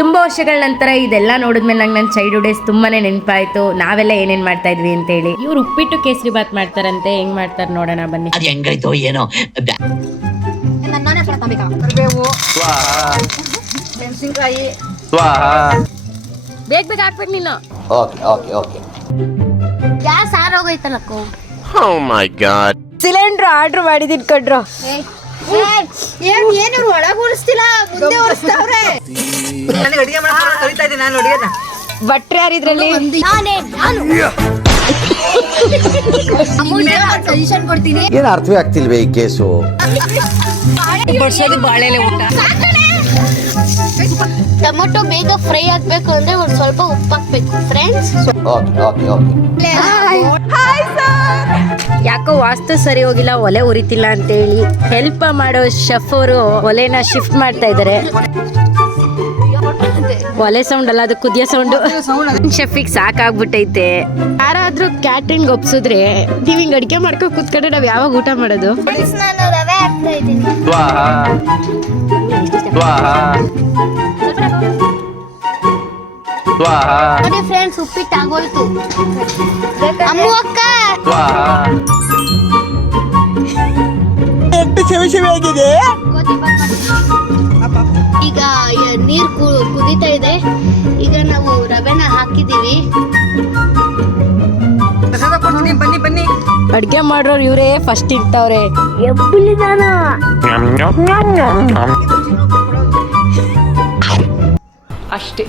ತುಂಬಾ ವರ್ಷಗಳ ನಂತರ ಇದೆಲ್ಲ ನೋಡಿದ್ಮೇಲೆ ನಂಗೆ ನನ್ನ ಚೈಲ್ಡ್ಹುಡ್ ಡೇಸ್ ತುಂಬಾನೇ ನೆನಪಾಯ್ತು. ನಾವೆಲ್ಲ ಏನೇನ್ ಮಾಡ್ತಾ ಇದ್ವಿ ಅಂತ ಹೇಳಿ. ಇವ್ರು ಉಪ್ಪಿಟ್ಟು ಕೇಸರಿ ಬಾತ್ ಮಾಡ್ತಾರಂತೆ. ಹೆಂಗ್ ಮಾಡ್ತಾರ ನೋಡೋಣ ಬನ್ನಿ. ಅದು ಹೆಂಗಾಯ್ತೋ ಏನೋ. ಮೆಣಸಿನ್ಕಾಯಿ ಬೇಗ ಬೇಗ ಹಾಕ್ಬೇಕು ನೀನು. ಗ್ಯಾಸ್ ಆರೋಗೋಯ್ತಲ್ಲಕ್ಕೋ. Oh my god. Cylinder order ಮಾಡಿದಿನ್ ಕಡ್ರು. ಏನು ಒಳಗ ಉಳಿಸ್ತಿಲ್ಲ, ಮುಂದೆ ಉಳಿಸ್ತಾವ್ರೆ. ಅಡಿಗೆ ಮಾಡಕ್ಕೆ ಕಲಿತಾ ಇದ್ದೀನಿ ನಾನು ಅಡಿಗೆನ. ಭಟ್ರು ಯಾರಿದ್ರಲ್ಲಿ? ಸಜೆಷನ್ ಕೊಡ್ತೀನಿ. ಏನು ಅರ್ಥವೇ ಆಗ್ತಿಲ್ವೇ ಈ ಕೇಸು? ಬಡ್ಸೋದು ಬಾಳೆಲೆ ಊಟ. ಟೊಮೊಟೊ ಬೇಗ ಫ್ರೈ ಆಗ್ಬೇಕು ಅಂದ್ರೆ ಒಂದ್ ಸ್ವಲ್ಪ ಉಪ್ಪು ಹಾಕ್ಬೇಕು ಫ್ರೆಂಡ್ಸ್. ಯಾಕೋ ವಾಸ್ತು ಸರಿ ಹೋಗಿಲ್ಲ, ಒಲೆ ಉರಿತಿಲ್ಲ ಅಂತ ಹೇಳಿ ಹೆಲ್ಪ್ ಮಾಡೋ ಶೆಫ್ ಅವರು ಒಲೆನ ಶಿಫ್ಟ್ ಮಾಡ್ತಾ ಇದಾರೆ. ಒಲೆ ಸೌಂಡ್ ಅಲ್ಲ, ಅದು ಕುದಿಯೋ ಸೌಂಡ್. ಶೆಫಿಗೆ ಸಾಕಾಗ್ಬಿಟ್ಟೈತೆ. ಯಾರಾದ್ರೂ ಕ್ಯಾಟ್ರಿಂಗ್ ಒಪ್ಸಿದ್ರೆ ನೀವ್ ಹಿಂಗ್ ಅಡಿಗೆ ಮಾಡ್ಕೊ ಕೂತ್ಕೊಂಡ್ರೆ ನಾವ್ ಯಾವಾಗ ಊಟ ಮಾಡೋದು? ನಾನು ರವೆ ಹಾಕ್ತಾ ಇದ್ದೀನಿ. ನೋಡಿ ಫ್ರೆಂಡ್ಸ್, ಉಪ್ಪಿಟ್ಟು ಆಗೋಯ್ತು. ಅಮ್ಮ ಅಕ್ಕ ಈಗ ನೀರ್ ಕುದೀತಾ ಇದೆ. ಈಗ ನಾವು ರವೆನ ಹಾಕಿದೀವಿ. ಬನ್ನಿ ಬನ್ನಿ. ಅಡ್ಗೆ ಮಾಡೋರು ಇವ್ರೇ first ಇರ್ತಾವ್ರೆ. Nom nom nom nom nom. ಅಷ್ಟೇ.